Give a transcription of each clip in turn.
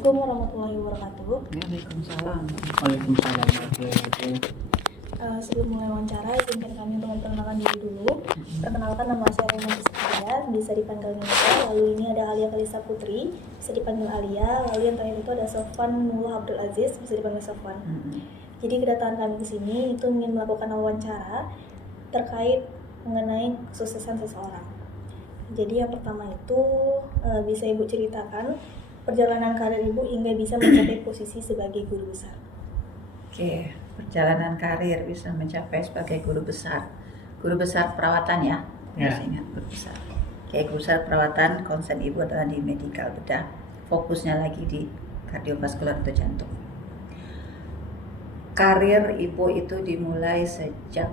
Assalamualaikum warahmatullahi wabarakatuh. Waalaikumsalam. Waalaikumsalam. Oke. Sebelum mulai wawancara, izinkan kami untuk memperkenalkan diri dulu. Perkenalkan, nama saya Rema Rizkia, bisa dipanggil Nisa. Lalu ini ada Alia Kalisa Putri, bisa dipanggil Alia. Lalu yang terakhir itu ada Sofwan Mullah Abdul Aziz, bisa dipanggil Sofwan. Jadi kedatangan kami ke sini itu ingin melakukan wawancara terkait mengenai kesuksesan seseorang. Jadi yang pertama itu bisa Ibu ceritakan perjalanan karir Ibu hingga bisa mencapai posisi sebagai guru besar. Oke, perjalanan karir bisa mencapai sebagai guru besar. Guru besar perawatan ya, harus ingat guru besar. Oke, guru besar perawatan, konsen Ibu adalah di medikal bedah. Fokusnya lagi di kardiovaskular atau jantung. Karir Ibu itu dimulai sejak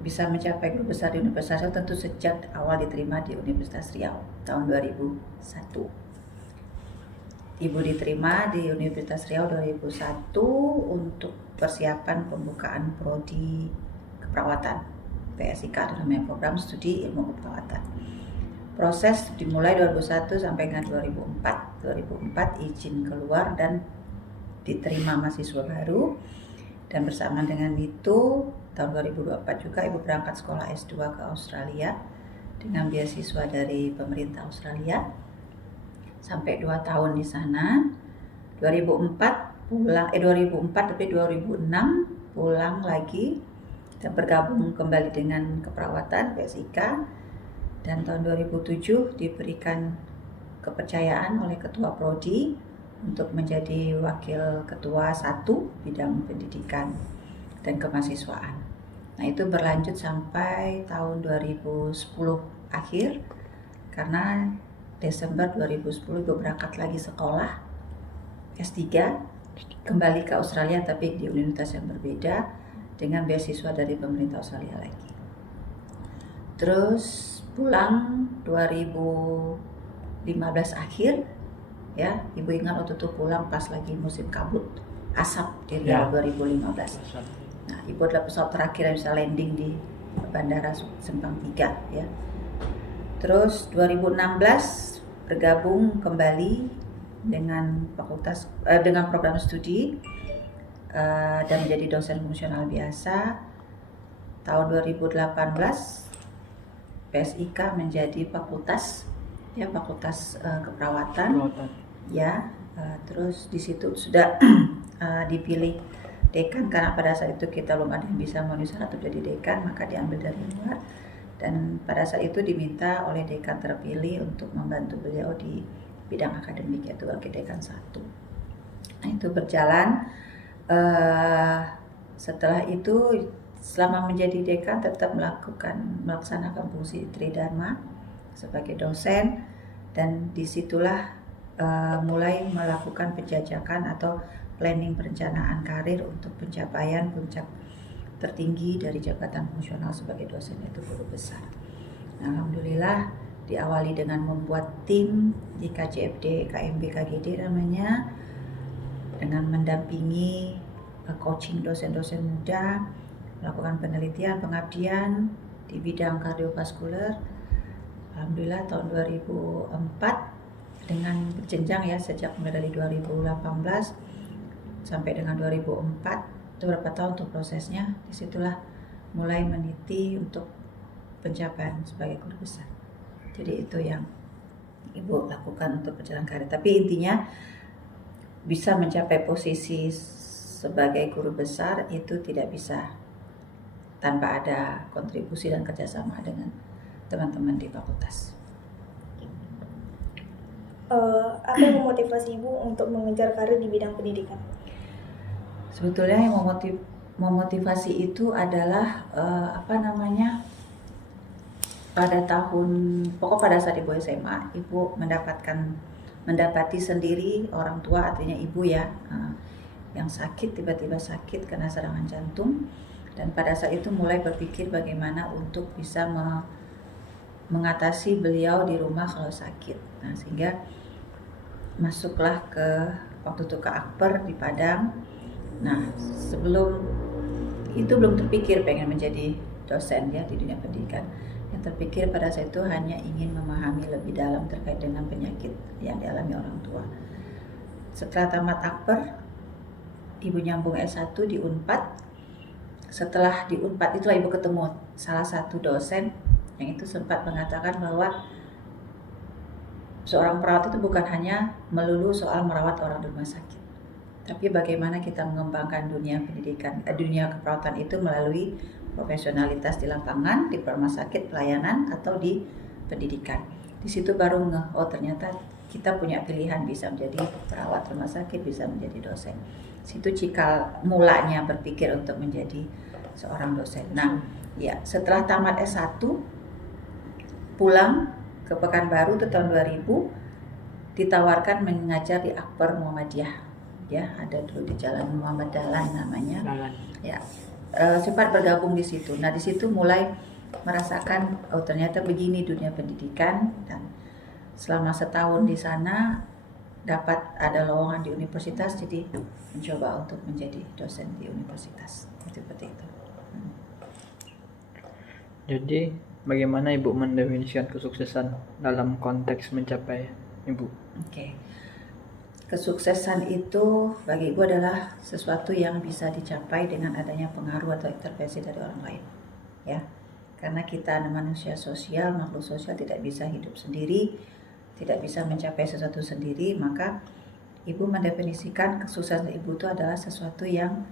bisa mencapai guru besar di Universitas Riau tentu sejak awal diterima di Universitas Riau tahun 2001. Ibu diterima di Universitas Riau 2001 untuk persiapan pembukaan prodi keperawatan PSIK, namanya program studi ilmu keperawatan. Proses dimulai 2001 sampai dengan 2004. 2004 izin keluar dan diterima mahasiswa baru, dan bersamaan dengan itu tahun 2024 juga Ibu berangkat sekolah S2 ke Australia dengan beasiswa dari pemerintah Australia. Sampai 2 tahun di sana. 2004 pulang 2004 tapi 2006 pulang lagi dan bergabung kembali dengan keperawatan PSIK, dan tahun 2007 diberikan kepercayaan oleh ketua prodi untuk menjadi wakil ketua 1 bidang pendidikan dan kemahasiswaan. Nah, itu berlanjut sampai tahun 2010 akhir, karena Desember 2010 gue berangkat lagi sekolah S3 kembali ke Australia, tapi di universitas yang berbeda dengan beasiswa dari pemerintah Australia lagi. Terus pulang 2015 akhir ya, Ibu ingat waktu itu pulang pas lagi musim kabut asap di Riau 2015. Nah, Ibu adalah pesawat terakhir yang bisa landing di Bandara Sempang 3 ya. Terus 2016 bergabung kembali dengan dengan program studi dan menjadi dosen fungsional biasa. Tahun 2018 PSIK menjadi fakultas keperawatan ya. Terus di situ sudah dipilih dekan, karena pada saat itu kita belum ada yang bisa memenuhi syarat untuk jadi dekan, maka diambil dari luar. Dan pada saat itu diminta oleh dekan terpilih untuk membantu beliau di bidang akademik, yaitu wakil dekan 1. Nah, itu berjalan. Setelah itu selama menjadi dekan tetap melaksanakan fungsi tridharma sebagai dosen, dan disitulah mulai melakukan penjajakan atau planning perencanaan karir untuk pencapaian puncak tertinggi dari jabatan fungsional sebagai dosen, yaitu guru besar. Nah, alhamdulillah diawali dengan membuat tim di KJFD, KMB KGD namanya, dengan mendampingi coaching dosen-dosen muda, melakukan penelitian pengabdian di bidang kardiovaskuler. Alhamdulillah tahun 2004 dengan berjenjang ya, sejak mulai dari 2018 sampai dengan 2004, itu berapa tahun untuk prosesnya. Disitulah mulai meniti untuk pencapaian sebagai guru besar. Jadi itu yang Ibu lakukan untuk perjalanan karir. Tapi intinya bisa mencapai posisi sebagai guru besar itu tidak bisa tanpa ada kontribusi dan kerjasama dengan teman-teman di fakultas. Apa yang memotivasi Ibu untuk mengejar karir di bidang pendidikan? Sebetulnya yang memotivasi itu adalah pada saat Ibu SMA, Ibu mendapati sendiri orang tua, artinya ibu ya, yang tiba-tiba sakit karena serangan jantung, dan pada saat itu mulai berpikir bagaimana untuk bisa mengatasi beliau di rumah kalau sakit. Nah, sehingga masuklah waktu itu ke Akper di Padang. Nah, sebelum itu belum terpikir pengen menjadi dosen ya di dunia pendidikan. Yang terpikir pada saat itu hanya ingin memahami lebih dalam terkait dengan penyakit yang dialami orang tua. Setelah tamat Akper, Ibu nyambung S1 di Unpad. Setelah di Unpad itulah Ibu ketemu salah satu dosen yang itu sempat mengatakan bahwa seorang perawat itu bukan hanya melulu soal merawat orang di rumah sakit, tapi bagaimana kita mengembangkan dunia pendidikan, dunia keperawatan itu melalui profesionalitas di lapangan, di rumah sakit pelayanan atau di pendidikan. Di situ baru oh ternyata kita punya pilihan, bisa menjadi perawat rumah sakit, bisa menjadi dosen. Situ cikal mulanya berpikir untuk menjadi seorang dosen. Nah, ya setelah tamat S1 pulang ke Pekanbaru itu tahun 2000, ditawarkan mengajar di Akper Muhammadiyah. Ya, ada dulu di Jalan Muhammad Dahlan namanya. Ya, sempat bergabung di situ. Nah, di situ mulai merasakan oh ternyata begini dunia pendidikan, dan selama setahun di sana dapat ada lowongan di universitas, jadi mencoba untuk menjadi dosen di universitas. Seperti itu. Jadi bagaimana Ibu mendefinisikan kesuksesan dalam konteks mencapai Ibu? Oke. Kesuksesan itu bagi Ibu adalah sesuatu yang bisa dicapai dengan adanya pengaruh atau intervensi dari orang lain. Ya. Karena kita manusia sosial, makhluk sosial, tidak bisa hidup sendiri, tidak bisa mencapai sesuatu sendiri, maka Ibu mendefinisikan kesuksesan Ibu itu adalah sesuatu yang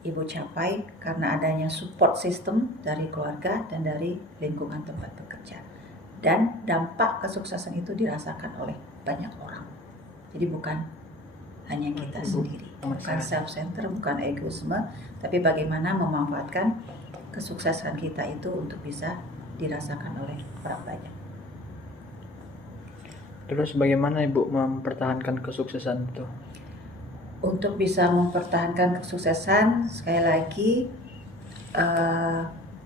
Ibu capai karena adanya support system dari keluarga dan dari lingkungan tempat bekerja. Dan dampak kesuksesan itu dirasakan oleh banyak orang. Jadi bukan hanya kita sendiri, bukan self-center, bukan egoisme, tapi bagaimana memanfaatkan kesuksesan kita itu untuk bisa dirasakan oleh orang banyak. Terus bagaimana Ibu mempertahankan kesuksesan itu? Untuk bisa mempertahankan kesuksesan, sekali lagi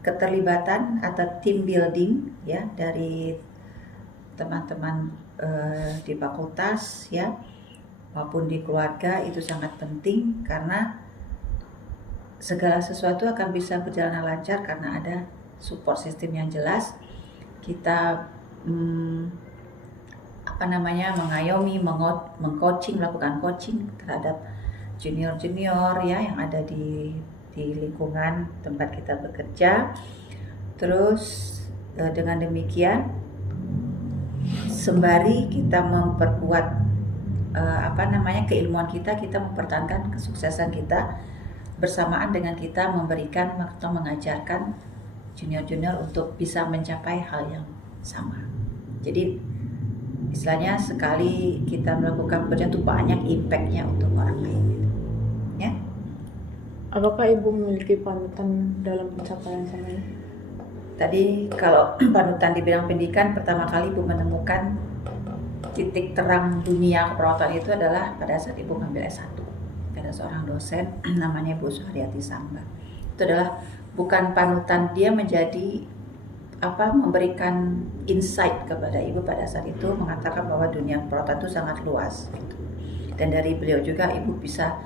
keterlibatan atau team building ya dari teman-teman di fakultas ya maupun di keluarga itu sangat penting, karena segala sesuatu akan bisa berjalan lancar karena ada support system yang jelas. Kita mengayomi, mengcoaching, melakukan coaching terhadap junior-junior ya yang ada di lingkungan tempat kita bekerja. Terus dengan demikian sembari kita memperkuat keilmuan kita mempertahankan kesuksesan kita bersamaan dengan kita memberikan atau mengajarkan junior-junior untuk bisa mencapai hal yang sama. Jadi istilahnya sekali kita melakukan pekerjaan itu banyak impact-nya untuk orang lain gitu. Ya. Apakah Ibu memiliki panutan dalam pencapaian sama ini? Tadi kalau panutan di bidang pendidikan, pertama kali Ibu menemukan titik terang dunia keperawatan itu adalah pada saat Ibu ngambil S1. Ada seorang dosen namanya Bu Suharyati Samba. Itu adalah bukan panutan, dia menjadi memberikan insight kepada Ibu pada saat itu, mengatakan bahwa dunia keperawatan itu sangat luas gitu. Dan dari beliau juga Ibu bisa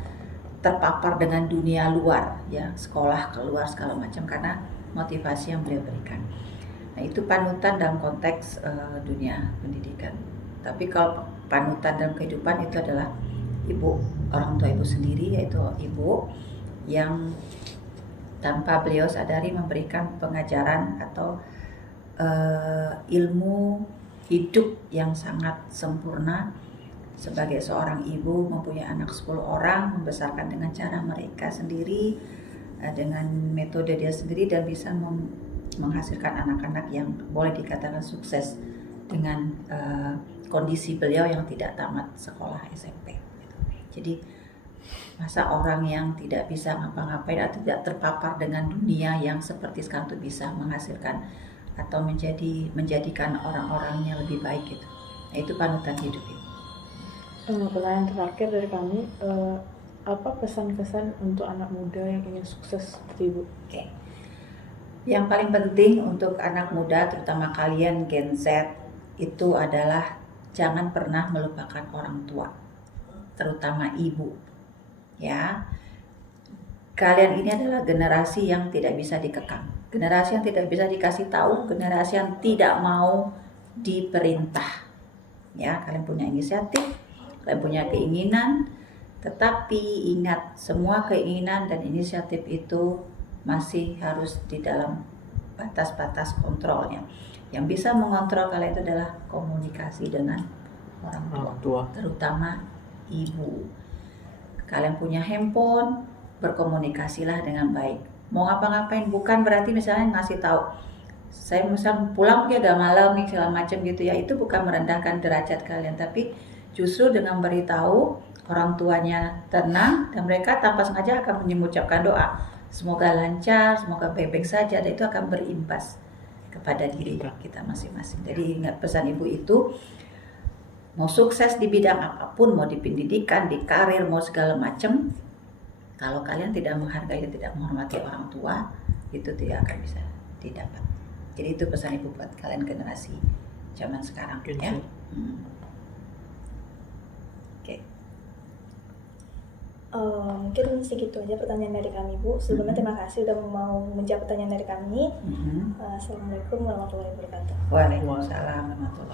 terpapar dengan dunia luar ya, sekolah keluar segala macam karena motivasi yang beliau berikan. Nah, itu panutan dalam konteks dunia pendidikan. Tapi kalau panutan dalam kehidupan itu adalah Ibu, orang tua Ibu sendiri, yaitu Ibu yang tanpa beliau sadari memberikan pengajaran atau ilmu hidup yang sangat sempurna. Sebagai seorang ibu mempunyai anak 10 orang, membesarkan dengan cara mereka sendiri, dengan metode dia sendiri, dan bisa menghasilkan anak-anak yang boleh dikatakan sukses dengan kondisi beliau yang tidak tamat sekolah SMP gitu. Jadi masa orang yang tidak bisa ngapa-ngapain atau tidak terpapar dengan dunia yang seperti sekarang itu bisa menghasilkan atau menjadikan orang-orangnya lebih baik gitu. Nah, itu panutan hidup itu. Pertanyaan terakhir dari kami, apa pesan-kesan untuk anak muda yang ingin sukses seperti Ibu? Oke. Yang paling penting untuk anak muda, terutama kalian Gen Z, itu adalah jangan pernah melupakan orang tua, terutama ibu. Ya, kalian ini adalah generasi yang tidak bisa dikekang, generasi yang tidak bisa dikasih tahu, generasi yang tidak mau diperintah. Ya, kalian punya inisiatif, kalian punya keinginan, tetapi ingat semua keinginan dan inisiatif itu masih harus di dalam batas-batas kontrolnya. Yang bisa mengontrol kalian itu adalah komunikasi dengan orang tua, terutama ibu. Kalian punya handphone, berkomunikasilah dengan baik. Mau ngapa-ngapain, bukan berarti misalnya ngasih tahu saya misal pulang mungkin agak malam nih segala macam gitu ya, itu bukan merendahkan derajat kalian, tapi justru dengan beritahu orang tuanya tenang dan mereka tanpa sengaja akan mengucapkan doa semoga lancar, semoga baik-baik saja, dan itu akan berimbas kepada diri kita masing-masing. Jadi ingat pesan ibu itu, mau sukses di bidang apapun, mau di pendidikan, di karir, mau segala macam, kalau kalian tidak menghargai dan tidak menghormati orang tua, itu tidak akan bisa didapat. Jadi itu pesan ibu buat kalian generasi zaman sekarang ya. Oke. Mungkin segitu aja pertanyaan dari kami, Bu. Sebelumnya terima kasih udah mau menjawab pertanyaan dari kami. Assalamualaikum warahmatullahi wabarakatuh. Waalaikumsalam warahmatullahi wabarakatuh.